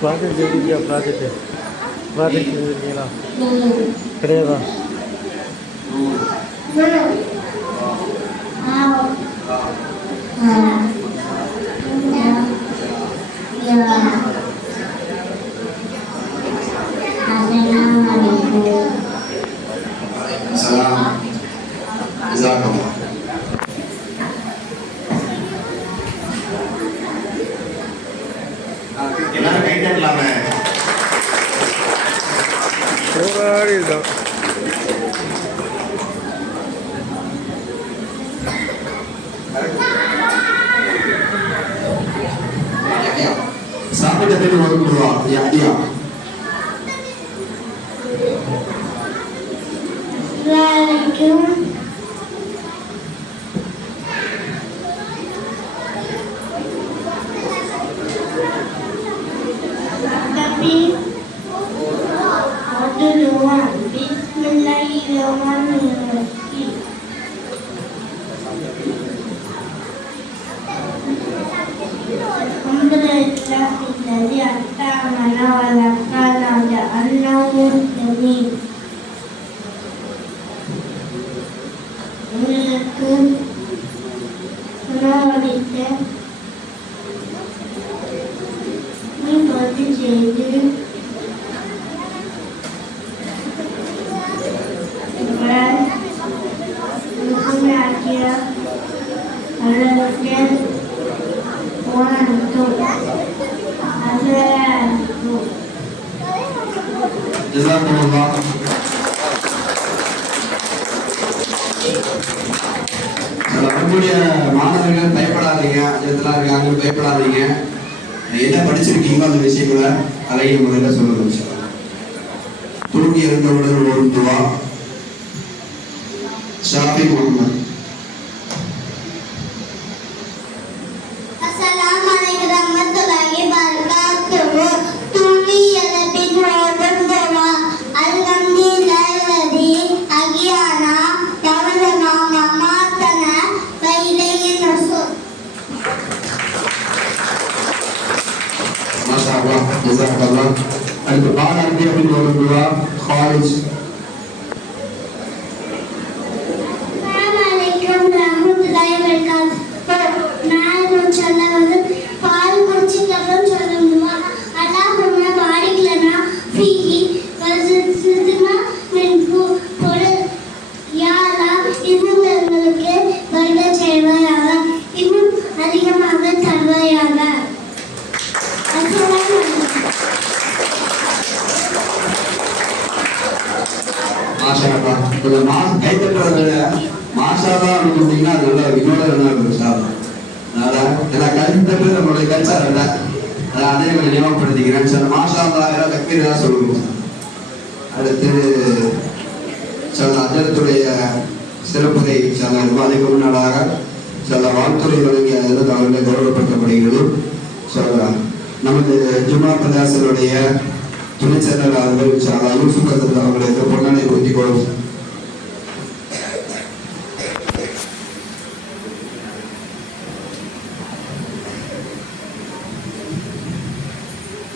Project எழுதியா? Project எழுதிங்களா? கிடையாதா? எல்லாரும் கை தட்டலாமே. சாப்பிட்ட பேர் வருவா யாடியா வரக்கூடிய மாணவர்கள் பயப்படாதீங்க. இதெல்லாம் இருக்காங்க, பயப்படாதீங்க. என்ன படிச்சிருக்கீங்களோ அந்த விஷயங்களை அழகிய முறையில் சொல்லுங்க. தூங்கி இருந்தவுடன் ஒரு துவா. ஷாஃபி முகமது. அடுத்து பாலாஜி அப்படின்னு ஒரு துவா. காலேஜ் கைத்தட்டுறதுல மாசாதான் அப்படின்னா அது நல்லா இன்னொரு நல்லா இருக்கும் சாதம். அதனால எல்லாம் கைத்தட்டு நம்மளுடைய கல்ச்சர் இல்லை. அதை அதே கொஞ்சம் ஞாபகப்படுத்திக்கிறேன். சில மாசாதான் எல்லாம் தக்பீர் தான் சொல்லுவோம். அடுத்து சில அஜரத்துடைய சிறப்புரை சில அதுக்கு முன்னாடாக சில வாழ்த்துறை வழங்கி அதில் அவர்களை கௌரவப்படுத்தப்படுகிறது. சொல்லலாம் நமது ஜுமா பிரதேசனுடைய துணை செயலாளர்கள் சாலா யூசுப் கதர் அவர்களுக்கு பொன்னாடை ஊற்றி கொள்ளும்.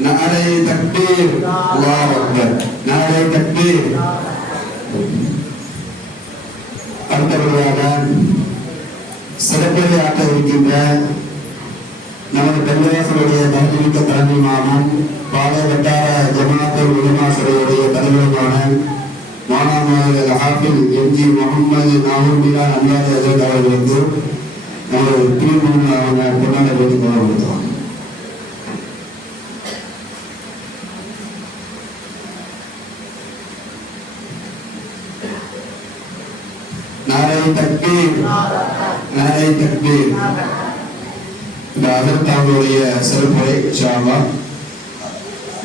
नारे तकबीर, अल्लाहु अकबर, नारे तकबीर. அடுத்தபடியாக சிறப்புரை ஆற்ற இருக்கின்ற நமது பெண்களுடைய தனிமிக்க தலைமையுமானும் பாலை வட்டார ஜமாத்துல் உலமா சபையுடைய தலைவருமான மாணவர்கள் ஹாஃபில் எம்ஜி முகமது நாகூர் மீரான் அன்வாரி அஜத் அவர்களுக்கு நமது தீர்மானம் அவங்க பொன்னாடை போட்டி கௌரவப்படுத்துவாங்க. नारे तकबीर, नारे तकबीर. இந்த அதற்காவுடைய சிறப்புரை இன்ஷா அல்லாஹ்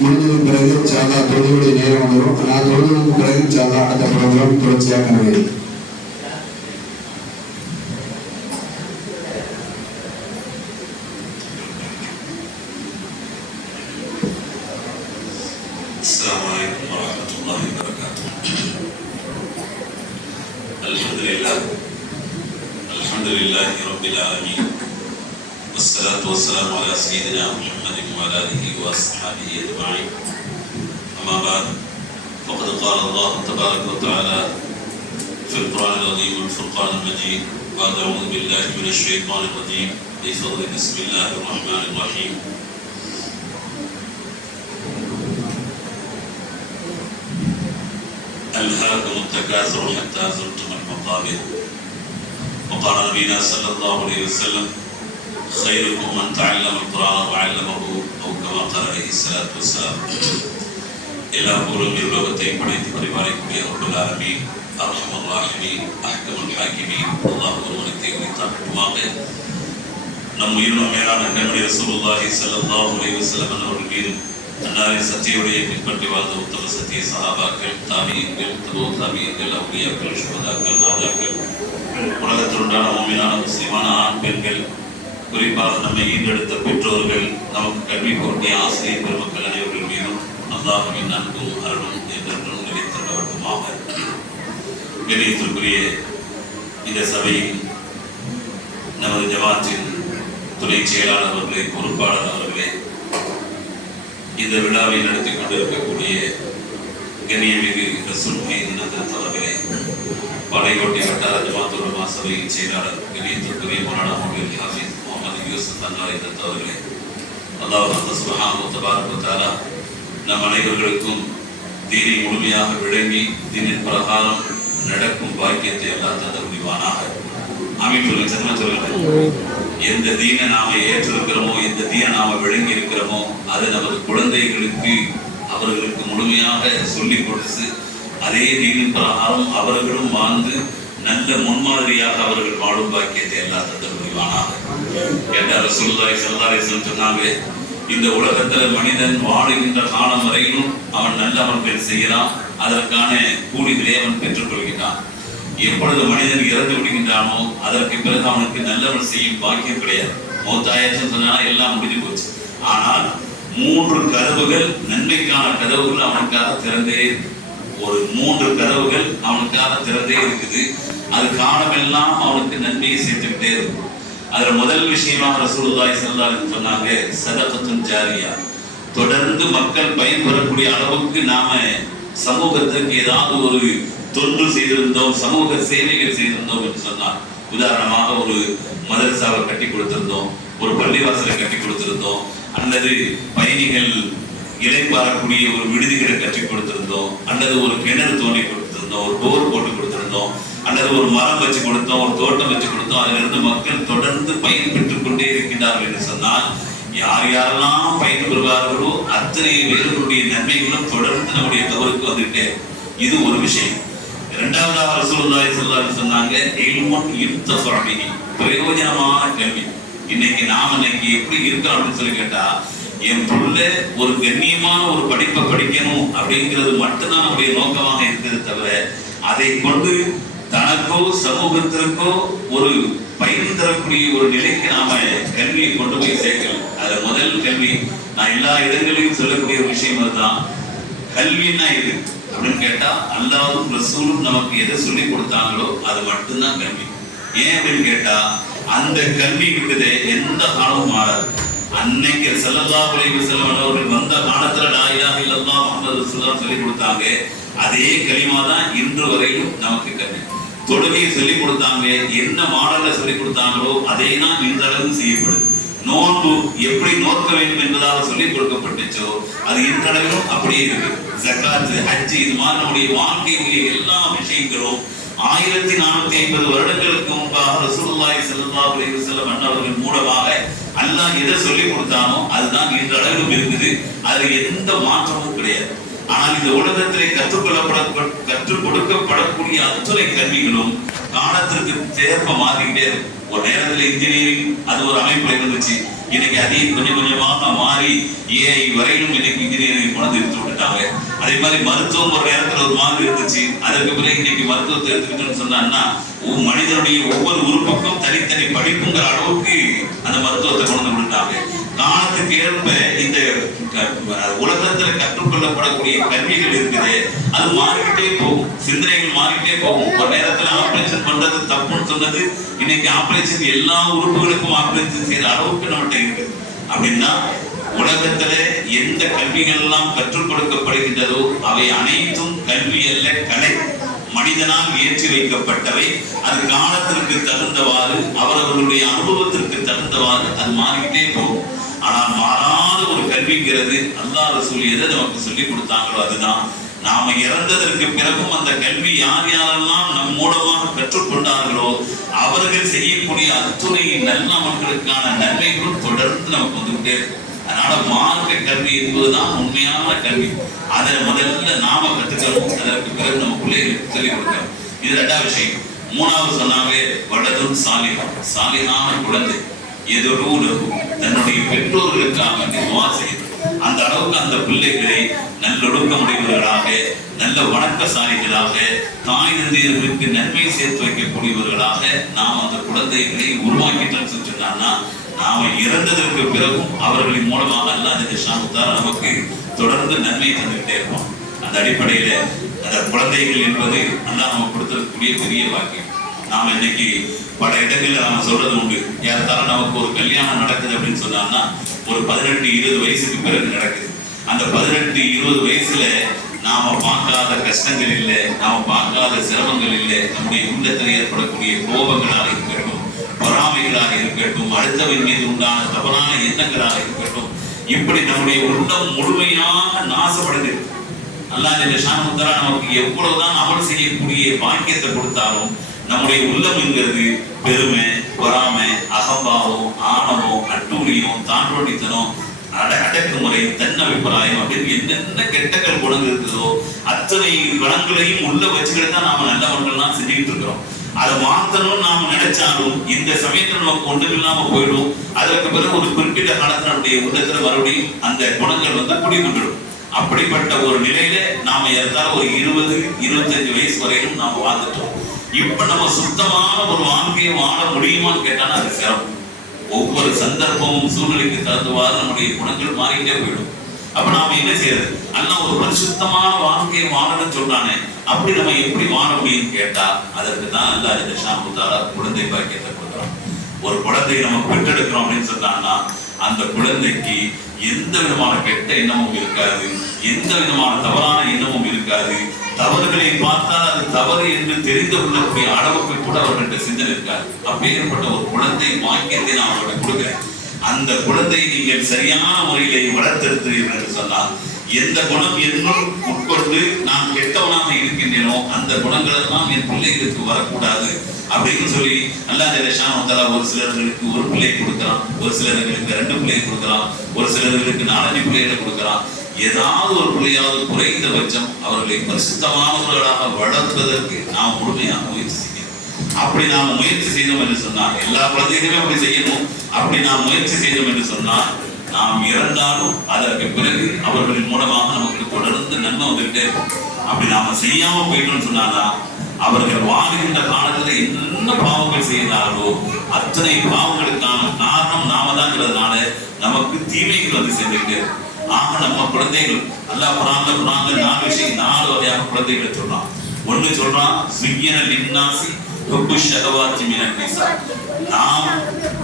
முடிஞ்சதுக்கு பிறகு இன்ஷா அல்லாஹ் தொழுகையுடைய நேரம் வந்துடும். நான் தொழுதுக்கு பிறகு இன்ஷா அல்லாஹ் அந்த ப்ரோக்ராம் தொடர்ச்சியாக நடைபெறும். السلام عليكم ورحمة الله وبركاته. الحمد لله رب العالمين، والصلاة والسلام على سيدنا محمد وعلى آله وأصحابه أجمعين. أما بعد، فقد قال الله تبارك وتعالى في القرآن العظيم والفرقان المجيد بعد أعوذ بالله من الشيطان الرجيم بفضل بسم الله الرحمن الرحيم. ألهاكم التكاثر حتى زرتم المقابر. وقال نبينا صلى الله عليه وسلم: خيركم من تعلم القرآن وعلمه، أو كما قال عليه الصلاة والسلام. எல்லா பொருளும் உலகத்தை படைத்து பரிபாலிக்கூடிய ரப்பல் ஆலமீன், அர்ஹமர் ராஹிமீன், அஹ்கமுல் ஹாகிமீன் அல்லாஹ் ஒருவனுக்கு உரித்தாக்குமாக நம் உயிரினும் மேலான நபி ரசூலுல்லாஹி ஸல்லல்லாஹு அலைஹி வஸல்லம் அவர்கள் மீது அன்னாரின் சத்தியவுடைய பின்பற்றி வாழ்ந்த உத்தம சத்திய சஹாபாக்கள், தாபியீன்கள், தபூ தாபியீன்கள், அவுலியாக்கள், ஷுஹதாக்கள், நாதாக்கள், உலகத்தில் உண்டான முஃமினான முஸ்லிமான ஆண் பெண்கள், குறிப்பாக நம்மை ஈண்டெடுத்த பெற்றோர்கள், நமக்கு கல்வி போட்டிய ஆசிரியர் பெருமக்கள் அனைவர்கள் மீதும் அல்லாஹ்வின் அன்பும் அருளும் என்றென்றும் நிலைத்திருக்கட்டுமாக. கண்ணியத்திற்குரிய இந்த சபையின் நமது ஜமாத்தின் துணை செயலாளர் அவர்களே, பொறுப்பாளர் அவர்களே, இந்த விழாவை நடத்தி கொண்டிருக்கக்கூடிய கண்ணியமிகு ரசூல் மைதீனத் அவர்களே, பாளையங்கோட்டை வட்டார ஜமாத்துல் உலமா சபையின் செயலாளர் கண்ணியத்திற்குரிய மௌலானா மௌலவி ஹாஃபிஸ் முகமது யூசுப் அன்வாரி தத் அவர்களே, அல்லாஹ் சுப்ஹானஹு வ தஆலா நம் அனைவர்களுக்கும் தீனை முழுமையாக விளங்கி தீனின் பிரகாரம் நடக்கும் பாக்கியத்தை எல்லாம் தந்த முடிவானாக. அமைப்புள்ள சர்மச்சொல்கள் எந்த தீனை நாம ஏற்றிருக்கிறோமோ, எந்த தீனை நாம விளங்கி இருக்கிறோமோ, அது நமது குழந்தைகளுக்கு அவர்களுக்கு முழுமையாக சொல்லிக் கொடுத்து அதே தீனின் பிரகாரம் அவர்களும் வாழ்ந்து நல்ல முன்மாதிரியாக அவர்கள் வாழும் பாக்கியத்தை எல்லாம் தந்த முடிவானாக. என்றார் ரசூலுல்லாஹி ஸல்லல்லாஹு அலைஹி வஸல்லம் சொன்னாங்க, இந்த உலகத்துல மனிதன் வாழுகின்ற காலம் வரையிலும் அவன் நல்ல அமல்கள் செய்யலாம், அதற்கான கூலிகளை அவன் பெற்றுக் கொள்கிறான். எப்பொழுது மனிதன் இறந்து விடுகின்றானோ அதற்கு பிறகு அவனுக்கு நல்லவன் செய்யும் பாக்கியம் கிடையாது. மௌத்தாயாச்சுன்னு சொன்னா எல்லாம் முடிஞ்சு போச்சு. ஆனால் 3 கதவுகள், நன்மைக்கான கதவுகள் அவனுக்காக திறந்தே இருக்கு. ஒரு 3 கதவுகள் அவனுக்காக திறந்தே இருக்குது. அது காலமெல்லாம் அவனுக்கு நன்மையை சேர்த்துக்கிட்டே இருக்கும். அதுல முதல் விஷயமாக ரசூலுல்லாஹி ஸல்லல்லாஹு அலைஹி வஸல்லம் சொன்னாங்க, சதகத்துன் ஜாரியா. தொடர்ந்து மக்கள் பயன்பெறக்கூடிய அளவுக்கு நாம சமூகத்திற்கு ஏதாவது ஒரு தொண்டு செய்திருந்தோம், சமூக சேவைகள் செய்திருந்தோம் என்று சொன்னார். உதாரணமாக ஒரு மதரசாவை கட்டி கொடுத்திருந்தோம், ஒரு பள்ளிவாசலை கட்டி கொடுத்திருந்தோம், அல்லது பயணிகள் இளைப்பாறக்கூடிய ஒரு விடுதிகளை கட்டி கொடுத்திருந்தோம், அல்லது ஒரு கிணறு தோண்டி கொடுத்திருந்தோம், ஒரு போர் போட்டு கொடுத்திருந்தோம், அல்லது ஒரு மரம் வச்சு கொடுத்தோம், ஒரு தோட்டம் வச்சு கொடுத்தோம். அதிலிருந்து மக்கள் தொடர்ந்து பயன் பெற்றுக் கொண்டே இருக்கின்றார்கள் என்று சொன்னால், யார் யாரெல்லாம் பயன் பெறுவார்களோ அத்தனை பேர்களுடைய நன்மைகளும் தொடர்ந்து நம்முடைய கவருக்கு வந்துட்டே. இது ஒரு விஷயம். இரண்டாவதாக ரசூலுல்லாஹி ஸல்லல்லாஹு அலைஹி வஸல்லம் சொன்னாங்க, இல்முன் யுன்தஃபு பிஹி, பிரயோஜனமான கல்வி. இன்னைக்கு நாம எப்படி இருக்கிறோம் அப்படின்னு சொல்லி கேட்டா, என் புள்ள ஒரு கண்ணியமான ஒரு படிப்பை படிக்கணும் அப்படிங்கிறது மட்டும்தான் நம்முடைய நோக்கமாக இருக்கிறது தவிர, அதை கொண்டு தனக்கோ சமூகத்திற்கோ ஒரு பயன் தரக்கூடிய ஒரு நிலைக்கு நாம கல்வியை கொண்டு போய் சேர்க்கல. அது முதல் கல்வி. நான் எல்லா இடங்களிலும் சொல்லக்கூடிய ஒரு விஷயம் அதுதான். கல்வின்னா இது அப்படின்னு கேட்டா, அல்லாஹ்வும் ரசூலும் நமக்கு எதை சொல்லி கொடுத்தாங்களோ அது மட்டும்தான் கல்வி. ஏன் அப்படின்னு கேட்டா, அந்த கல்வி விட்டதே எந்த காலமும் மாறாது. அன்னைக்கு ஸல்லல்லாஹு அலைஹி வஸல்லம் அவர்கள் வந்த காலத்துல லா இலாஹ இல்லல்லாஹ் முஹம்மது ரசூலுல்லாஹ் சொல்லி கொடுத்தாங்க. அதே கலிமா தான் இன்று வரையிலும் நமக்கு கல்வி. தொழுகையை சொல்லிக் கொடுத்தாங்க, என்ன மாடல்ல சொல்லிக் கொடுத்தாங்களோ அதே தான் இன்றளவும் செய்யப்படுது. நோன்பு எப்படி நோக்க வேண்டும் என்பதாக சொல்லிக் கொடுக்கப்பட்டுச்சோ அது இன்றளவிலும் அப்படியே இருக்கு. ஜகாத், ஹஜ், இது மாதிரி நம்முடைய வாழ்க்கையுடைய எல்லா விஷயங்களும் 1450 வருடங்களுக்கு முன்பாக ரசூலுல்லாஹி ஸல்லல்லாஹு அலைஹி வஸல்லம் அவர்கள் மூலமாக அல்லாஹ் எதை சொல்லிக் கொடுத்தானோ அதுதான் இன்றளவிலும் இருக்குது. அதுல எந்த மாற்றமும் கிடையாது. ஆனால் இந்த உலகத்திலே கற்றுக் கொடுக்கப்படக்கூடிய அத்துணை கல்விகளும் காலத்திற்கு தேர்ப்ப மாறிக்கிட்டே இருக்கும். ஒரு நேரத்தில் இன்ஜினியரிங் அது ஒரு அமைப்புல இருந்துச்சு. இன்னைக்கு அதே கொஞ்சம் கொஞ்சமாக மாறி ஏஐ வரையிலும் இன்னைக்கு இன்ஜினியரிங் கொண்டு எடுத்து விட்டுட்டாங்க. அதே மாதிரி மருத்துவம் ஒரு நேரத்தில் ஒரு மாதிரி இருந்துச்சு. அதற்கு பிறகு இன்னைக்கு மருத்துவத்தை எடுத்துக்கிட்டோம்னு சொன்னா மனிதனுடைய ஒவ்வொரு உறுப்புக்கும் தனித்தனி படிப்புங்கிற அளவுக்கு அந்த மருத்துவத்தை கொண்டு விட்டுட்டாங்க. காலத்துக்கு ஏற்ப இந்த உலகத்துல கற்றுக்கொள்ளப்படக்கூடிய கல்விகள் இருக்குது, அது மாறிக்கிட்டே போகும், சிந்தனைகள் மாறிக்கிட்டே போகும். ஒரு நேரத்துல ஆபரேஷன் பண்றது தப்புன்னு சொன்னது இன்னைக்கு ஆபரேஷன் எல்லா உறுப்புகளுக்கும் ஆபரேஷன் செய்யற அளவுக்கு நம்மகிட்ட இருக்கு. அப்படின்னா உலகத்துல எந்த கல்விகள் எல்லாம் கற்றுக் கொடுக்கப்படுகின்றதோ அவை அனைத்தும் கல்வி அல்ல, கலை. மனிதனால் ஏற்றி வைக்கப்பட்டவை. அது காலத்திற்கு தகுந்தவாறு அவரவர்களுடைய அனுபவத்திற்கு தகுந்தவாறு அது மாறிக்கிட்டே போகும். ஆனால் மாறாத ஒரு கல்விங்கிறது அல்லாஹ் ரசூல் எதை நமக்கு சொல்லிக் கொடுத்தாங்களோ அதுதான். நாம இறந்ததற்கு பிறகும் அந்த கல்வி யார் யாரெல்லாம் நம் மூலமாக கற்றுக்கொண்டார்களோ அவர்கள் செய்யக்கூடிய அத்துணை நல்லமல்களுக்கான நன்மைகளும் தொடர்ந்து நமக்கு வந்துகிட்டே இருக்கும். அதனால மார்க்க கல்வி என்பதுதான் உண்மையான கல்வி. அதை முதல்ல நாம கற்றுக்கணும், அதற்கு பிறகு நம்ம பிள்ளைகளுக்கு சொல்லிக் கொடுக்கணும். இது ரெண்டாவது விஷயம். மூணாவது சொன்னாங்க வலதுன் சாலிஹ், சாலிஹான குழந்தை. எதோடு தன்னுடைய பெற்றோர்களுக்காக துஆ செய்யும். அந்த அளவுக்கு அந்த பிள்ளைகளை நல்லொழுக்கமுடையவர்களாக, நல்ல வணக்கசாலிகளாக, தாய் தந்தையர்களுக்கு நன்மை சேர்த்து வைக்கக்கூடியவர்களாக நாம் அந்த குழந்தைகளை உருவாக்கிட்டோம்னு சொன்னான்னா நாம இறந்ததற்கு பிறகும் அவர்களின் மூலமாக அல்லாஹ் ஜல்லஷானுத்தால் நமக்கு தொடர்ந்து நன்மை தந்துகிட்டே இருப்போம். அந்த அடிப்படையில அந்த குழந்தைகள் என்பது அல்லாஹ் நமக்கு கொடுத்திருக்கக்கூடிய பெரிய வாக்கியம். நாம இன்னைக்கு பல இடங்கள்ல நாம சொல்றது உண்டு. யாருத்தாலும் நமக்கு ஒரு கல்யாணம் நடக்குது அப்படின்னு சொன்னான்னா ஒரு 18-20 வயசுக்கு பிறகு நடக்குது. அந்த 18-20 வயசுல நாம பார்க்காத கஷ்டங்கள் இல்லை, நாம பார்க்காத சிரமங்கள் இல்லை. நம்முடைய உள்ளத்தில் ஏற்படக்கூடிய கோபங்களாக இருக்கட்டும், பொறாமைகளாக இருக்கட்டும், அடுத்தவன் மீது உண்டான தவறான எண்ணங்களாக இருக்கட்டும், இப்படி நம்முடைய உள்ளம் முழுமையாக நாசப்படுகிறது. அல்லாஹ் ஜல்லஷானுத்தாலா நமக்கு எவ்வளவுதான் அமல் செய்யக்கூடிய பாக்கியத்தை கொடுத்தாலும் நம்முடைய உள்ளம் என்கிறது பெருமை, பொறாமை, அகம்பாவம், ஆணவம், அட்டூழியம், தாண்டோடித்தனம், அடக்குமுறை, தன்னபிப்பிராயம் அப்படின்னு என்னென்ன கெட்டங்கள் குணங்கள் இருக்குதோ அத்தனை குணங்களையும் உள்ள வச்சுக்கிட்டு தான் நாம நல்லவர்கள்லாம் செஞ்சுக்கிட்டு இருக்கிறோம். அதை மாற்றணும்னு நாம நினைச்சாலும் இந்த சமயத்துல நமக்கு ஒன்றும் இல்லாம போயிடும். அதற்கு பிறகு ஒரு குறிப்பிட்ட காலத்துல நம்முடைய உள்ளத்துல மறுபடியும் அந்த குணங்கள் குடிக்கொண்டுடும். அப்படிப்பட்ட ஒரு நிலையில நாம ஏற்றாலும் ஒரு 20-25 வயசு வரையிலும் நாம வாழ்ந்துட்டோம். இப்ப நம்ம சுத்தமான ஒரு வாழ்க்கையை வாழ முடியுமான்னு கேட்டாலும் அது சிரமம். ஒவ்வொரு சந்தர்ப்பமும் சூழ்நிலைக்கு தகுந்தவாறு நம்முடைய குணங்கள் மாறிக்கிட்டே போயிடும். அப்ப நாம என்ன செய்யறது? அல்லாஹ் ஒரு பரிசுத்தமான வாழ்க்கையை வாழணும்னு சொல்றானே, அப்படி நம்ம எப்படி வாழ முடியும்னு கேட்டா அதற்கு தான் அல்லாஹ் ஜல்லஷானுத்தாலா குழந்தை பாக்கியத்தை கொடுக்குறோம். ஒரு குழந்தையை நம்ம பெற்றெடுக்கிறோம் அப்படின்னு சொன்னாங்கன்னா அந்த குழந்தைக்கு எந்த விதமான கெட்ட எண்ணமும் இருக்காது, எந்த விதமான தவறான எண்ணமும் இருக்காது. தவறுகளை பார்த்தால் அது தவறு என்று தெரிந்து கொள்ளக்கூடிய அளவுக்கு கூட அவர்கள்ட்ட சிந்தனை இருக்காது. அப்பேற்பட்ட ஒரு குழந்தை வாக்கியத்தை நான் அவர்களுக்கு கொடுக்கிறேன். அந்த குழந்தையை நீங்கள் சரியான முறையிலே வளர்த்தெடுத்தீர்கள் என்று சொன்னால் எந்த குணம் என்னுள் உட்கொண்டு நான் கெட்டவனாக இருக்கின்றேனோ அந்த குணங்கள் எல்லாம் என் பிள்ளைகளுக்கு வரக்கூடாது அப்படின்னு சொல்லி அல்லாஹ் ஜல்லஷானுத்தாலா ஒரு சிலர்களுக்கு ஒரு பிள்ளையை கொடுக்கலாம், ஒரு சிலர்களுக்கு 2 பிள்ளையை கொடுக்கலாம், ஒரு சிலர்களுக்கு 4 பிள்ளைகளை கொடுக்கலாம். ஏதாவது ஒரு பிள்ளையாவது குறைந்தபட்சம் அவர்களை பரிசுத்தமானவர்களாக வளர்ப்பதற்கு நாம் முழுமையாக முயற்சி செய்யணும். அப்படி நாம் முயற்சி செய்தோம் என்று சொன்னால் எல்லா குழந்தைகளுமே அப்படி செய்யணும். அப்படி நாம் முயற்சி செய்தோம் என்று சொன்னால் நாம் இறந்தாலும் அதற்கு பிறகு அவர்களின் மூலமாக நமக்கு தொடர்ந்து நன்மை வந்துகிட்டே இருக்கும். அப்படி நாம செய்யாம போயிட்டோம்னு சொன்னானா அவர்கள் வாழ்கின்ற காலத்துல என்ன பாவங்கள் செய்தார்களோ அத்தனை பாவங்களுக்கான காரணம் நாம தான்ங்கிறதுனால நமக்கு தீமைகள் வந்து சேர்ந்துகிட்டே இருக்கும். ஆக நம்ம குழந்தைகள் அல்லாஹ் குர்ஆன்ல 4 விஷயம் 4 வகையான குழந்தைகளை சொல்றான். ஒண்ணு சொல்றான் சுய்யன லின்னாசி ஹுப்பு ஷஹவாத்தி மினன் நிசா. நாம்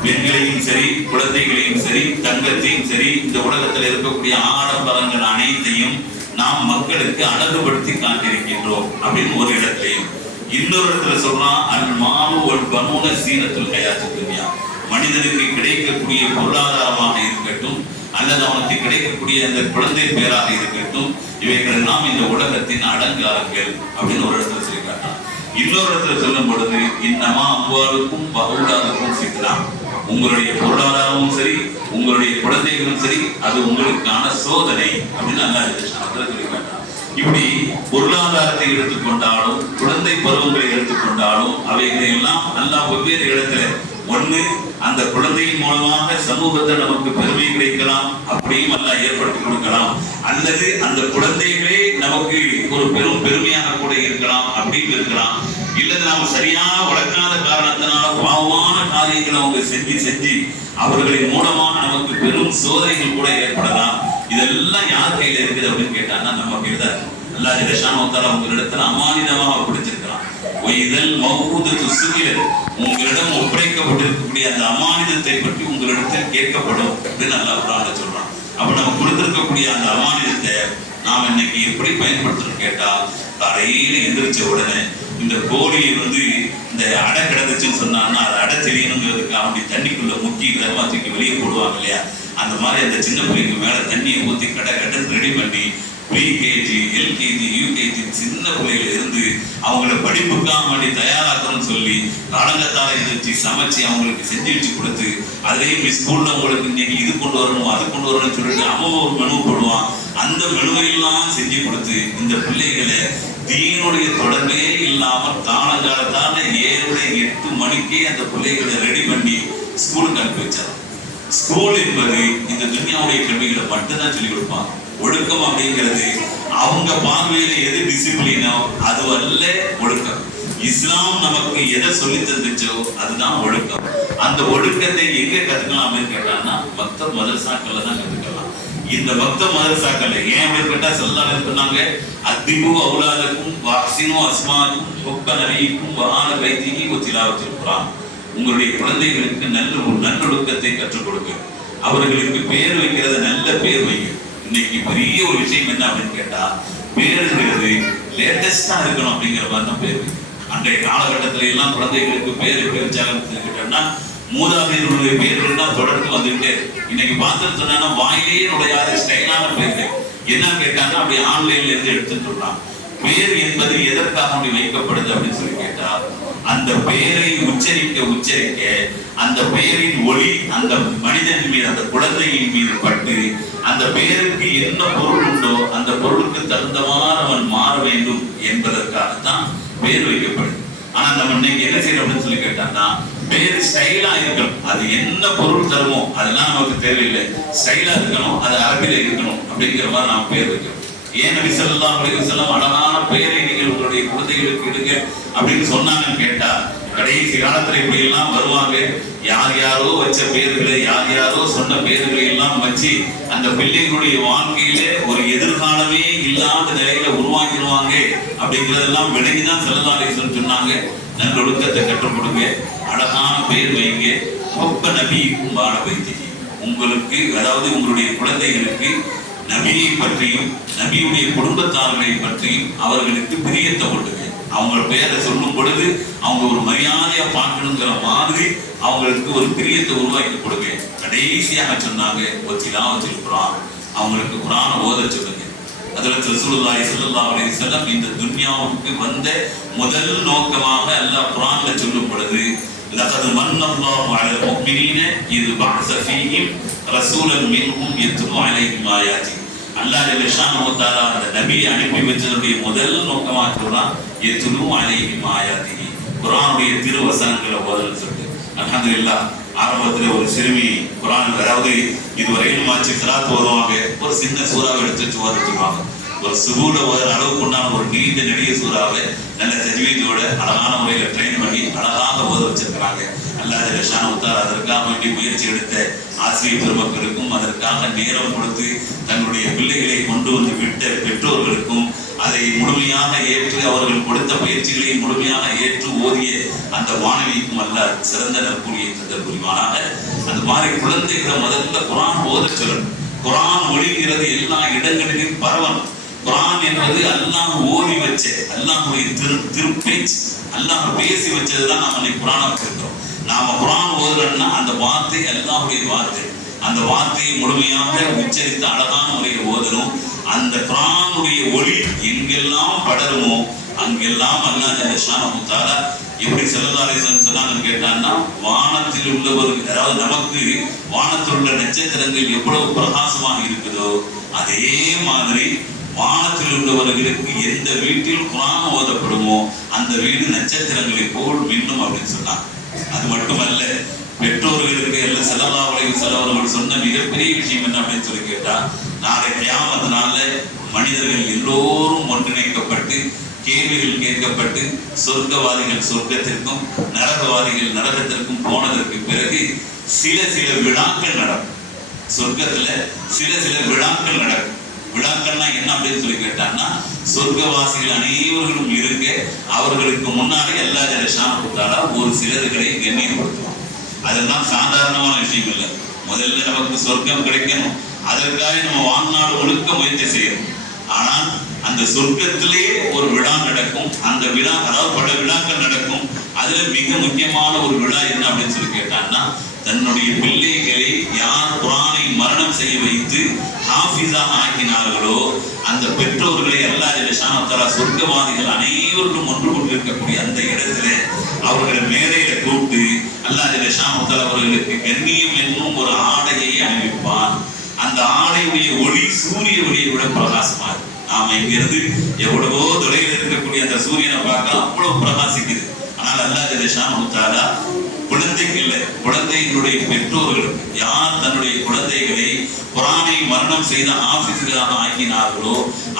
பெண்களையும் சரி குழந்தைகளையும் சரி தங்கத்தையும் சரி இந்த உலகத்தில் இருக்கக்கூடிய ஆடம்பரங்கள் அனைத்தையும் நாம் மக்களுக்கு அழகுபடுத்தி காட்டியிருக்கின்றோம் அப்படின்னு ஒரு இடத்திலையும், இன்னொரு இடத்துல சொல்றான் அல் மாலு வல் பனூன சீனத்துல் ஹயாத்துத் துன்யா. மனிதனுக்கு கிடைக்கக்கூடிய பொருளாதாரமாக இருக்கட்டும் அல்லது அவனுக்கு கிடைக்கக்கூடிய அந்த குழந்தை பேராக இருக்கட்டும், இவைகள் எல்லாம் இந்த உலகத்தின் அலங்காரங்கள் அப்படின்னு ஒரு இடத்துல சொல்லி காட்டான். இன்னொரு இடத்துல சொல்லும் பொழுது இன்னமா அம்வாலுக்கும் பஹூலாதுக்கும் ஃபித்னா. உங்களுடைய பொருளாதாரமும் சரி உங்களுடைய குழந்தைகளும் சரி அது உங்களுக்கான சோதனை அப்படின்னு அல்லாஹ் சொல்லி காட்டான். இப்படி பொருளாதாரத்தை எடுத்துக்கொண்டாலும் குழந்தை பருவங்களை எடுத்துக்கொண்டாலும் அவைகளை எல்லாம் அல்லாஹ் வெவ்வேறு இடத்துல ஒண்ணு அந்த குழந்தையின் மூலமாக சமூகத்தில் நமக்கு பெருமை கிடைக்கலாம், அப்படியும் அல்லாஹ் ஏற்படுத்தி கொடுக்கலாம். அல்லது அந்த குழந்தைகளே நமக்கு ஒரு பெரும் பெருமையாக கூட இருக்கலாம், அப்படின்னு இருக்கலாம். இல்லது நாம சரியான வளர்க்காத காரணத்தினால பாவமான காரியங்களை அவங்க செஞ்சு அவர்களின் மூலமாக நமக்கு பெரும் சோதனைகள் கூட ஏற்படலாம். இதெல்லாம் யார் கையில இருக்குது அப்படின்னு கேட்டாங்கன்னா நம்ம கையில தான். அல்லாஹ் ஜல்லஷானஹு வ தஆலா உங்களிடத்துல அமானிதமாக பிடிச்சிருக்கிறான். இதழ் மௌஊதத்து சுகிலத், உங்களிடம் ஒப்படைக்கப்பட்டிருக்கக்கூடிய அந்த அமானிதத்தை பற்றி உங்களிடத்தில் கேட்கப்படும் அப்படின்னு அல்லாஹ் குர்ஆன்ல சொல்றான். அப்ப நம்ம கொடுத்திருக்கக்கூடிய அந்த அமானிதத்தை நாம் இன்னைக்கு எப்படி பயன்படுத்துறோம் கேட்டா, காலையில எந்திரிச்ச உடனே இந்த கோழியை இந்த அடை கிடந்துச்சுன்னு சொன்னாங்கன்னா அதை அடை தெரியணுங்கிறதுக்கு அப்படி தண்ணிக்குள்ள முக்கி கிடமா தூக்கி வெளியே போடுவாங்க இல்லையா, அந்த மாதிரி அந்த சின்ன பிள்ளைக்கு மேல தண்ணியை ஊற்றி கடன்னு ரெடி பண்ணி ப்ரீகேஜி, எல்கேஜி, யூகேஜி சின்ன பிள்ளைகள் இருந்து அவங்கள படிப்புக்காக வேண்டி தயாராக்கணும்னு சொல்லி காலங்கத்தால எதிர்த்து சமைச்சு அவங்களுக்கு செஞ்சு வச்சு கொடுத்து, அதுலேயும் ஸ்கூல்ல உங்களுக்கு இன்னைக்கு இது கொண்டு வரணும் அது கொண்டு வரணும்னு சொல்லிட்டு அவன் ஒரு மெனு போடுவான். அந்த மெனுவையெல்லாம் செஞ்சு கொடுத்து இந்த பிள்ளைகளை தீனுடைய தொடர்பே இல்லாமல் காலங்காலத்தால 7-8 மணிக்கே அந்த பிள்ளைகளை ரெடி பண்ணி ஸ்கூலுக்கு அனுப்பி வச்சார். ஸ்கூல் என்பது இந்த துன்யாவுடைய கல்விகளை மட்டும்தான் சொல்லிக் கொடுப்பாங்க. ஒழுக்கம் அப்படிங்கிறது அவங்க பார்வையில எது டிசிப்ளினோ அது அல்ல ஒழுக்கம். இஸ்லாம் நமக்கு எதை சொல்லி தந்துச்சோ அதுதான் ஒழுக்கம். அந்த ஒழுக்கத்தை எங்க கத்துக்கலாம் அப்படின்னு கேட்டாங்கன்னா மக்தப் மதரசாக்கள்ல தான் கத்துக்கலாம். இந்த மக்தப் மதரசாக்கள்ல ஏன் அப்படின்னு கேட்டா ஸல்லல்லாஹு சொன்னாங்க, அத்திபு அவுலாதக்கும் வாக்ஸினு அஸ்மாக்கும் ஹுப்ப நபிக்கும் வஆல பைத்திஹி வ திலாவத்தில் குர்ஆன். உங்களுடைய குழந்தைகளுக்கு நல்லொழுக்கத்தை கற்றுக் கொடுங்க, அவர்களுக்கு பேர் வைக்கிறத நல்ல பேர் வைங்க. இன்னைக்கு பெரிய ஒரு விஷயம் என்ன அப்படின்னு கேட்டா, பேருங்கிறது லேட்டஸ்டா இருக்கணும் அப்படிங்கிற மாதிரி தான் பேர். அன்றைய காலகட்டத்தில எல்லாம் குழந்தைகளுக்கு பேர் எப்படி வச்சாங்கன்னு கேட்டோம்னா மூதாதையர்களுடைய பேர்கள் தான் தொடர்ந்து வந்துகிட்டே. இன்னைக்கு பார்த்துட்டு சொன்னா வாயிலேயே நுழையாத ஸ்டைலான பேர்கள் என்ன கேட்டாங்கன்னா அப்படி ஆன்லைன்ல இருந்து எடுத்துட்டு சொல்றான். பேர் என்பது எதற்காக அப்படி வைக்கப்படுது அப்படின்னு சொல்லி கேட்டா, அந்த பெயரை உச்சரிக்க அந்த பெயரின் ஒளி அந்த மனிதன் மீது அந்த குழந்தையின் மீது பட்டு அந்த பெயருக்கு என்ன பொருள் உண்டோ அந்த பொருளுக்கு தகுந்தவாறு அவன் மாற வேண்டும் என்பதற்காகத்தான் பேர் வைக்கப்படுது. ஆனா நம்ம இன்னைக்கு என்ன செய்யறோம் அப்படின்னு சொல்லி கேட்டாங்கன்னா, பேர் ஸ்டைலா இருக்கணும், அது என்ன பொருள் தருமோ அதெல்லாம் நமக்கு தேவையில்லை, ஸ்டைலா இருக்கணும், அது அரபில இருக்கணும் அப்படிங்கிற மாதிரி நாம் பேர் வைக்கிறோம். ஏன் நபி ஸல்லல்லாஹு அலைஹி வஸல்லம் அழகான பெயரை நீங்கள் உங்களுடைய குழந்தைகளுக்கு இடுங்க அப்படின்னு சொன்னாங்கன்னு கேட்டா, கடைசி காலத்துல இப்படி எல்லாம் வருவாங்க, யார் யாரோ வச்ச பெயர்களை யார் யாரோ சொன்ன பெயர்களை எல்லாம் வச்சு அந்த பிள்ளைகளுடைய வாழ்க்கையில ஒரு எதிர்காலமே இல்லாத நிலையில உருவாக்கிடுவாங்க அப்படிங்கிறதெல்லாம் விலகிதான் ஸல்லல்லாஹு அலைஹி வஸல்லம் சொன்னாங்க. நல்லொழுக்கத்தை கற்றுக் கொடுங்க, அழகான பெயர் வைங்க. ஹுப்ப நபிக்கும் வஆல பைத்திஹி, உங்களுக்கு அதாவது உங்களுடைய குழந்தைகளுக்கு நபியை பற்றியும் நபியுடைய குடும்பத்தார்களை பற்றியும் அவர்களுக்கு பிரியத்தை கொடுங்க. அவங்க பேரை சொல்லும் பொழுது அவங்க ஒரு மரியாதையா பார்க்கணுங்கிற மாதிரி அவங்களுக்கு ஒரு பிரியத்தை உருவாக்கி கொடுங்க. கடைசியாக சொன்னாங்க திலாவத்தில் குர்ஆன், அவங்களுக்கு குர்ஆனை ஓத சொல்லுங்க. ஹஜ்ரத் ரசூலுல்லாஹி ஸல்லல்லாஹு அலைஹி வஸல்லம் இந்த துன்யாவுக்கு வந்த முதல் நோக்கமாக அல்லாஹ் குர்ஆன்ல சொல்லும் பொழுது, லகத் மன்னல்லாஹு அலல் முஃமினீன இத் பஅஸ ஃபீஹிம் ரசூலன் மின்ஹும் யத்லூ அலைஹிம் ஆயாத்தி. அல்லாஹ் ஜல்லஷானஹு வ தஆலா அந்த நபியை அனுப்பி வச்சதுடைய முதல் நோக்கமாக சொல்றான், யத்லூ அலைஹிம் ஆயாத்தி, குர்ஆனுடைய திருவசனங்களை ஓதல் சொல்லிட்டு. அல்ஹம்துலில்லாஹ், ஆரம்பத்தில் ஒரு சிறுமி குர்ஆன் அதாவது இதுவரையிலும் ஆச்சு ஸலாத் ஓதுவாங்க, ஒரு சின்ன சூறாவை எடுத்து வச்சு ஓத சொல்லுவாங்க. ஒரு சுபூல ஓதுற அளவுக்கு உண்டான ஒரு நீண்ட நெடிய சூறாவை நல்ல தஜ்வீதோட அழகான முறையில ட்ரெயின் பண்ணி அழகாக ஓத வச்சிருக்கிறாங்க. அல்லாஹ் ஜல்லஷானஹு வ தஆலா அதற்காக வேண்டி முயற்சி எடுத்த ஆசிரியர் பெருமக்களுக்கும் அதற்காக நேரம் கொடுத்து தங்களுடைய பிள்ளைகளை கொண்டு வந்து விட்ட பெற்றோர்களுக்கும் அதை முழுமையாக ஏற்று அவர்கள் கொடுத்த பயிற்சிகளை முழுமையாக ஏற்று ஓதிய அந்த மாணவிக்கும் அல்லாஹ் சிறந்த நற்கூலியை தந்த புரிவானாக. அந்த மாதிரி குழந்தைகளை முதல்ல குர்ஆன் ஓத சொல்லணும். குர்ஆன் ஒளிங்கிறது எல்லா இடங்களிலும் பரவணும். குர்ஆன் என்பது அல்லாஹ் ஓதி வச்ச அல்லாஹ்வுடைய திருப்பேச்சு, அல்லாஹ் பேசி வச்சதுதான் நாம இன்னைக்கு குர்ஆனை வச்சிருக்கிறோம். நாம குர்ஆன் ஓதுறோம்னா அந்த வார்த்தை அல்லாஹ்வுடைய வார்த்தை, அந்த வார்த்தையை முழுமையாக உச்சரித்து அழகான முறையில் ஓதணும். அந்த குர்ஆனுடைய ஒளி எங்கெல்லாம் படருமோ அங்கெல்லாம் அல்லாஹ் ஜல்லஷானஹு வ தஆலா எப்படி ஸல்லல்லாஹு அலைஹி வஸல்லம் சொன்னாங்கன்னு கேட்டான்னா, வானத்தில் உள்ளவர்கள் அதாவது நமக்கு வானத்தில் உள்ள நட்சத்திரங்கள் எவ்வளவு பிரகாசமாக இருக்குதோ அதே மாதிரி வானத்தில் உள்ளவர்களுக்கு எந்த வீட்டில் குர்ஆன் ஓதப்படுமோ அந்த வீடு நட்சத்திரங்களை போல் மின்னும் அப்படின்னு சொன்னாங்க. அது மட்டுமல்ல, பெற்றோர்களுக்கு எல்லாம் ஸல்லல்லாஹு அலைஹி வஸல்லம் அவர்கள் சொன்ன மிகப்பெரிய விஷயம் என்ன அப்படின்னு சொல்லி கேட்டா, நாளை கியாமத் நாள்ல மனிதர்கள் எல்லோரும் ஒன்றிணைக்கப்பட்டு கேள்விகள் கேட்கப்பட்டு சொர்க்கவாதிகள் சொர்க்கத்திற்கும் நரகவாதிகள் நரகத்திற்கும் போனதற்கு பிறகு சில விழாக்கள் நடக்கும். சொர்க்கத்துல சில விழாக்கள் நடக்கும். விழாக்கள்னா என்ன அப்படின்னு சொல்லி கேட்டான்னா, சொர்க்கவாசிகள் அனைவர்களும் இருக்க அவர்களுக்கு முன்னாடி எல்லா ஜலஷான ஒரு சிலர்களை கண்ணியப்படுத்துவான். அதெல்லாம் சாதாரணமான விஷயம் இல்லை. முதல்ல நமக்கு சொர்க்கம் கிடைக்கணும், அதற்காக நம்ம வாழ்நாள் முழுக்க முயற்சி செய்யணும். ஆனால் அந்த சொர்க்கத்திலேயே ஒரு விழா நடக்கும். அந்த விழா, அதாவது பல விழாக்கள் நடக்கும். அதுல மிக முக்கியமான ஒரு விழா என்ன அப்படின்னு சொல்லி கேட்டான்னா, தன்னுடைய பிள்ளைகளை யார் குர்ஆனை மரணம் செய்ய வைத்து ஹாஃபிஸாக ஆக்கினார்களோ அந்த பெற்றோர்களை அல்லாஹ் ஜல்லஷானஹு வ தஆலா சொர்க்கவாதிகள் அனைவரும் ஒன்று கொண்டிருக்கக்கூடிய அந்த இடத்துல அவர்களை மேடையில கூப்பிட்டு அல்லாஹ் ஜல்லஷானஹு வ தஆலா அவர்களுக்கு கண்ணியம் என்னும் ஒரு ஆடையை அணிவிப்பான். அந்த ஆடையுடைய ஒளி சூரிய ஒளியை விட பிரகாசமா இருக்கு. நாம இங்கிருந்து எவ்வளவோ தொலைவில் இருக்கக்கூடிய அந்த சூரியனை பார்க்கலாம், அவ்வளவு பிரகாசிக்குது. ஆனால் அல்லாஹ் ஜல்லஷானஹு வ தஆலா குழந்தைகளுடைய பெற்றோர்களுக்கு யார் தன்னுடைய குழந்தைகளை குர்ஆனை மரணம் செய்த ஹாஃபிஸ்களாக ஆக்கினார்களோ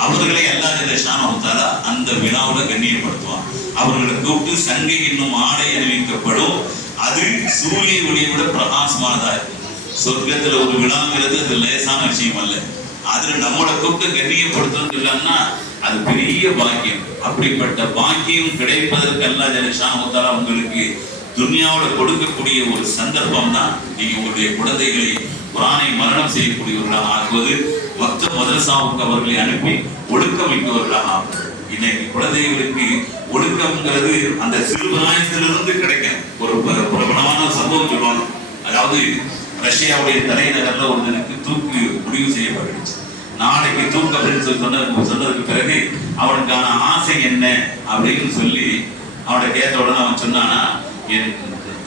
அவர்களை அல்லாஹ் ஜல்லஷானஹு வ தஆலா அந்த விழாவில் கண்ணியப்படுத்துவார். அவர்களை கூப்பிட்டு சங்கை என்னும் ஆடை அணிவிக்கப்படும். அது சூரிய ஒளியை விட பிரகாசமானதா இருக்கும். சொர்க்கத்துல ஒரு விழாங்கிறது அது லேசான விஷயம் அல்ல. அதுல நம்மளை கூப்பிட்டு கண்ணியப்படுத்துறது இல்லைன்னா அது பெரிய பாக்கியம். அப்படிப்பட்ட பாக்கியம் கிடைப்பதற்கு அல்லாஹ் ஜல்லஷானஹு வ தஆலா உங்களுக்கு துன்யாவோட கொடுக்கக்கூடிய ஒரு சந்தர்ப்பம் தான் நீங்க உங்களுடைய குழந்தைகளை குர்ஆனை மரணம் செய்யக்கூடியவர்களாக ஆக்குவது, மக்தப் மதரசாவுக்கு அவர்களை அனுப்பி ஒழுக்கமிக்கவர்களாக ஆகும். இன்னைக்கு குழந்தைகளுக்கு ஒழுக்கம்ங்கிறது அந்த சிறுபிராயத்திலிருந்து கிடைக்கும். ஒரு பிரபலமான சம்பவம் சொல்லுவாங்க. அதாவது ரஷ்யாவுடைய தலைநகர்ல ஒருத்தனுக்கு தூக்கு முடிவு செய்யப்பட்டுச்சு. நாளைக்கு தூக்கு அப்படின்னு சொன்னதுக்கு பிறகு அவனுக்கான ஆசை என்ன அப்படின்னு சொல்லி அவனை கேட்ட உடனே அவன் சொன்னானா, என்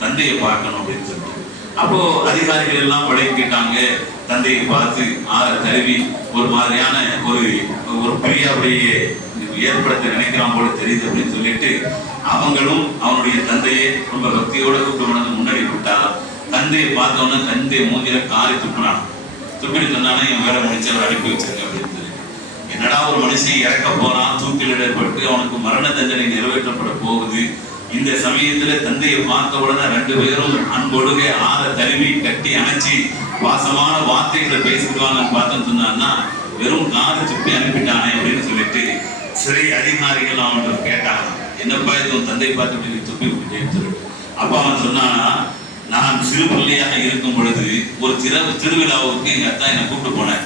தந்தையை பார்க்கணும் அப்படின்னு சொல்லிட்டு. அப்போ அதிகாரிகள் எல்லாம் படைக்கிட்டாங்க. தந்தையை பார்த்து தருவி ஒரு மாதிரியான ஒரு பிரியாவுடைய ஏற்படுத்த நினைக்கிறான் போல தெரியுது அப்படின்னு சொல்லிட்டு அவங்களும் அவனுடைய தந்தையை ரொம்ப பக்தியோட கூப்பிட்டு முன்னாடி விட்டா. தந்தையை பார்த்தவொன்னே தந்தையை மூஞ்சில காரி துப்பினான். துப்பிட்டு சொன்னானே, என் வேலை முடிச்சு அவர் அனுப்பி வச்சிருக்க அப்படின்னு சொல்லி. என்னடா ஒரு மனுஷன் இறக்க போறான், தூக்கிலிடப்பட்டு அவனுக்கு மரண தண்டனை நிறைவேற்றப்பட போகுது. இந்த சமயத்துல தந்தையை பார்த்த உடனே ரெண்டு பேரும் அன்பொடுகை ஆற தழுவி கட்டி அணைச்சி வாசமான வார்த்தைகளை பேசிடுவாங்கன்னு பார்த்தோன்னு சொன்னான்னா, வெறும் காது துப்பி அனுப்பிட்டானே அப்படின்னு சொல்லிட்டு சிறை அதிகாரிகள் அவன்கிட்ட கேட்டாங்க, என்னப்பா இது உன் தந்தை பார்த்து இப்படி துப்பி விட்டுட்டேன்னு சொல்லிட்டு. அப்ப அவன் சொன்னானா, நான் சிறு பிள்ளையாக இருக்கும் பொழுது ஒரு திருவிழாவுக்கு எங்க அத்தா என்னை கூப்பிட்டு போனார்.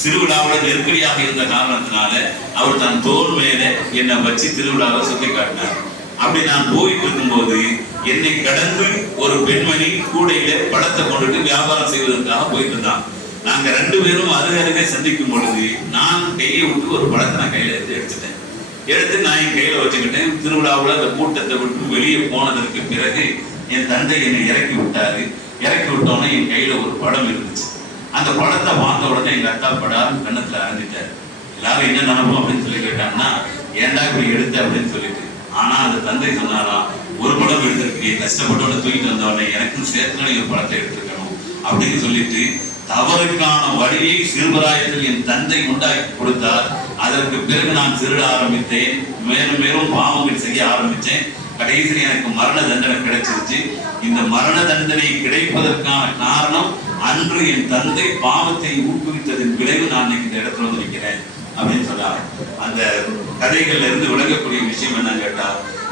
சிறுவிழாவில் நெருக்கடியாக இருந்த காரணத்தினால அவர் தன் தோல் மேல என்னை வச்சு திருவிழாவை சுத்தி காட்டினார். அப்படி நான் போயிட்டு இருக்கும்போது என்னை கடந்து ஒரு பெண்மணி கூடையில பழத்தை கொண்டுட்டு வியாபாரம் செய்வதற்காக போயிட்டு இருந்தான். நாங்க ரெண்டு பேரும் அருகருகே சந்திக்கும் பொழுது நான் கையை விட்டு ஒரு பழத்தை நான் கையில எடுத்துட்டேன். எடுத்து நான் என் கையில வச்சுக்கிட்டேன். திருவிழாவில் அந்த கூட்டத்தை விட்டு வெளியே போனதற்கு பிறகு என் தந்தை என்னை இறக்கி விட்டாரு. இறக்கி விட்டோன்னே என் கையில ஒரு படம் இருந்துச்சு. அந்த படத்தை பார்த்த உடனே எங்க அத்தா படாரு கண்ணத்துல அறந்துட்டாரு. எல்லாரும் என்ன நினைப்போம் அப்படின்னு சொல்லி கேட்டாங்கன்னா, ஏன்டா இப்படி எடுத்த அப்படின்னு சொல்லிட்டு. ஆனா அந்த தந்தை சொன்னாராம், ஒரு படம் எடுத்திருக்கீங்க, கஷ்டப்பட்டோட தூக்கிட்டு வந்தவொடனே எனக்கும் சேர்த்து ஒரு படத்தை எடுத்துக்கணும் அப்படின்னு சொல்லிட்டு தவறுக்கான வழியை சிறுபிராயத்தில் என் தந்தை உண்டாக்கி கொடுத்தார். அதற்கு பிறகு நான் திருட ஆரம்பித்தேன். மேலும் மேலும் பாவங்கள் செய்ய ஆரம்பித்தேன். கடைசியில் எனக்கு மரண தண்டனை கிடைச்சிருச்சு. இந்த மரண தண்டனை கிடைப்பதற்கான காரணம் அன்று என் தந்தை பாவத்தை ஊக்குவித்ததின் விளைவு நான் இந்த இடத்துல வந்து நிற்கிறேன் அப்படின்னு சொன்னார். அந்த கதைகள்ல இருந்து விளங்கக்கூடிய விஷயம் என்னன்னு கேட்டா,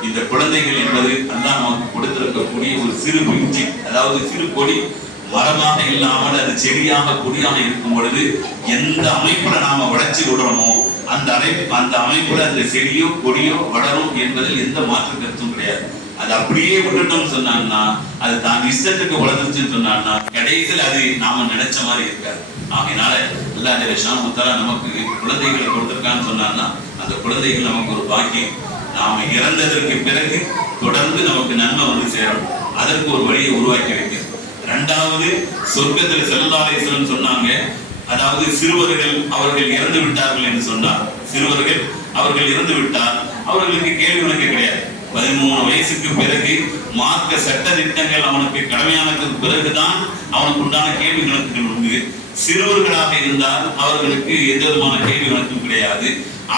இந்த குழந்தைகள் என்பது அல்லாஹ் நமக்கு கொடுத்திருக்கக்கூடிய ஒரு சிறு பிஞ்சி, அதாவது சிறு கொடி. மரமாக இல்லாமல் அது செடியாக கொடியாக இருக்கும் பொழுது எந்த அமைப்புல நாம வளர்ச்சி விடுறோமோ அந்த அமைப்புல அந்த செடியோ கொடியோ வளரும் என்பதில் எந்த மாற்று கருத்தும் கிடையாது. அது அப்படியே விட்டுட்டோம்னு சொன்னாங்கன்னா, அது தான் இஷ்டத்துக்கு வளர்ந்துச்சுன்னு சொன்னாங்கன்னா கடைசியில் அது நாம நினைச்ச மாதிரி இருக்காது. ஆகையினால அல்லாஹ் ஜல்லஷானஹு வ தஆலா நமக்கு குழந்தைகளை கொடுத்திருக்கான்னு சொன்னாங்கன்னா அந்த குழந்தைகள் நமக்கு ஒரு பாக்கியம். நாம இறந்ததற்கு பிறகு தொடர்ந்து நமக்கு நன்மை வந்து சேரும். அதற்கு ஒரு வழியை உருவாக்கி வைக்கிறது. இரண்டாவது, சொர்க்கத்தில் ஸல்லல்லாஹு அலைஹி வஸல்லம் சொன்னாங்க, அதாவது சிறுவர்கள் அவர்கள் இறந்து விட்டார்கள் என்று சொன்னார். சிறுவர்கள் அவர்கள் இறந்து விட்டால் அவர்களுக்கு கேள்வி கணக்கு கிடையாது. 13 வயசுக்கு பிறகு மார்க்க சட்ட திட்டங்கள் அவனுக்கு கடமையானதுக்கு பிறகுதான் அவனுக்கு உண்டான கேள்வி கணக்குகள் உண்டு. சிறுவர்களாக இருந்தால் அவர்களுக்கு எந்த விதமான கேள்வி கணக்கும் கிடையாது.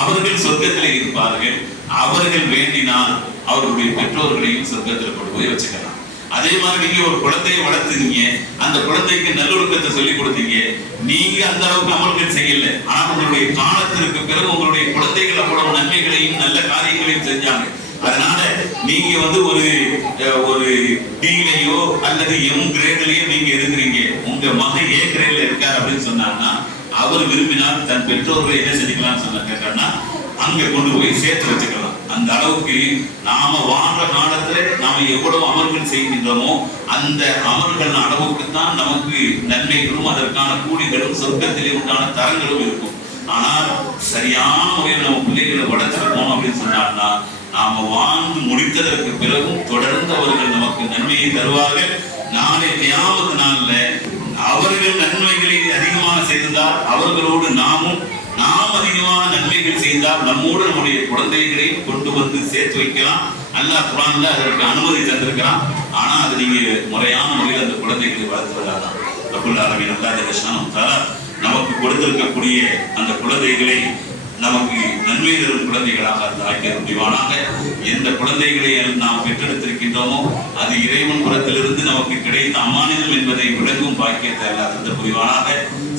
அவர்கள் சொர்க்கத்தில் இருப்பார்கள். அவர்கள் வேண்டினால் அவர்களுடைய பெற்றோர்களையும் சொர்க்கத்தில் கொண்டு போய் வச்சுக்கலாம். அதே மாதிரி நீங்க ஒரு குழந்தையை வளர்த்துறீங்க, அந்த குழந்தைக்கு நல்லொழுக்கத்தை சொல்லிக் கொடுத்தீங்க, நீங்க அந்த அளவுக்கு அமல்கள் செய்யல, ஆனா உங்களுடைய காலத்திற்கு பிறகு உங்களுடைய குழந்தைகள் அவ்வளவு நன்மைகளையும் நல்ல காரியங்களையும் செஞ்சாங்க. அதனால நீங்க ஒரு டிலையோ அல்லது எம் கிரேட்லயோ நீங்க இருக்கிறீங்க, உங்க மகன் ஏ கிரேட்ல இருக்காரு அப்படின்னு சொன்னாங்கன்னா அவர் விரும்பினால் தன் பெற்றோர்களை என்ன செஞ்சுக்கலாம்னு சொன்ன கேட்டாங்கன்னா அங்க கொண்டு போய் சேர்த்து வச்சுக்கலாம். அந்த அளவுக்கு நாம வாழ்ற காலத்துல நாம எவ்வளவு அமல்கள் செய்கின்றோமோ அந்த அமல்கள் அளவுக்கு தான் நமக்கு நன்மைகளும் அதற்கான கூலிகளும் சொர்க்கத்திலே உண்டான தரங்களும் இருக்கும். ஆனால் சரியான முறையில் நம்ம பிள்ளைகளை வளர்த்துருக்கோம் அப்படின்னு சொன்னாங்கன்னா நாம வாழ்ந்து முடித்ததற்கு பிறகும் தொடர்ந்து அவர்கள் நமக்கு நன்மையை தருவார்கள். நாளை கியாமத் நாள்ல அவர்கள் நன்மைகளை அதிகமாக செய்தால் அவர்களோடு நாம் அதிகமான நன்மைகள் செய்தால் நம்மோடு நம்முடைய குழந்தைகளை கொண்டு வந்து சேர்த்து வைக்கலாம். அல்லாஹ் குர்ஆன்ல அதற்கு அனுமதி தந்திருக்கிறான். ஆனா அது நீங்க முறையான முறையில் அந்த குழந்தைகளை வளர்த்துவதாதான். ரப்பல் ஆலமீன் அல்லாஹ் ஜல்லஷானஹு தஆலா நமக்கு கொடுத்திருக்கக்கூடிய அந்த குழந்தைகளை நமக்கு நன்மை தரும் குழந்தைகளாக அந்த ஆக்கிய முடிவானாக. எந்த குழந்தைகளை நாம் பெற்றெடுத்திருக்கின்றோமோ அது இறைவன் புறத்திலிருந்து நமக்கு கிடைத்த அமானிதம் என்பதை விளங்கும் பாக்கியத்தை எல்லாம் தந்த புரிவானாக.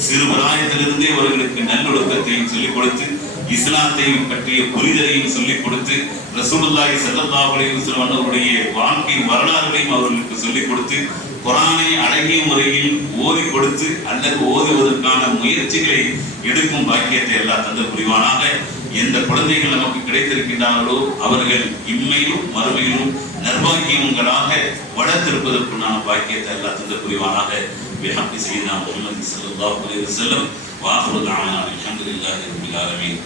சிறு பிராயத்திலிருந்தே அவர்களுக்கு நல்லொழுக்கத்தையும் சொல்லிக் கொடுத்து இஸ்லாத்தை பற்றிய புரிதலையும் சொல்லிக் கொடுத்து ரசூலுல்லாஹி ஸல்லல்லாஹு அலைஹி வஸல்லம் அவருடைய வாழ்க்கை வரலாறுகளையும் அவர்களுக்கு சொல்லிக் கொடுத்து குர்ஆனை அழகிய முறையில் ஓதி கொடுத்து அல்லது ஓதுவதற்கான முயற்சிகளை எடுக்கும் பாக்கியத்தை எல்லாம் தந்த புரிவானாக. எந்த குழந்தைகள் நமக்கு கிடைத்திருக்கின்றார்களோ அவர்கள் இம்மையிலும் மறுமையிலும் நர்பாக்கியங்களாக வளர்த்திருப்பதற்குண்டான பாக்கியத்தை எல்லாம் தந்த புரிவானாக. பிஹக்கி சய்யிதுனா முஹம்மது ஸல்லல்லாஹு அலைஹி வஸல்லம் வ ஆகிரு தஅவானா அல்ஹம்துலில்லாஹி ரப்பில் ஆலமீன்.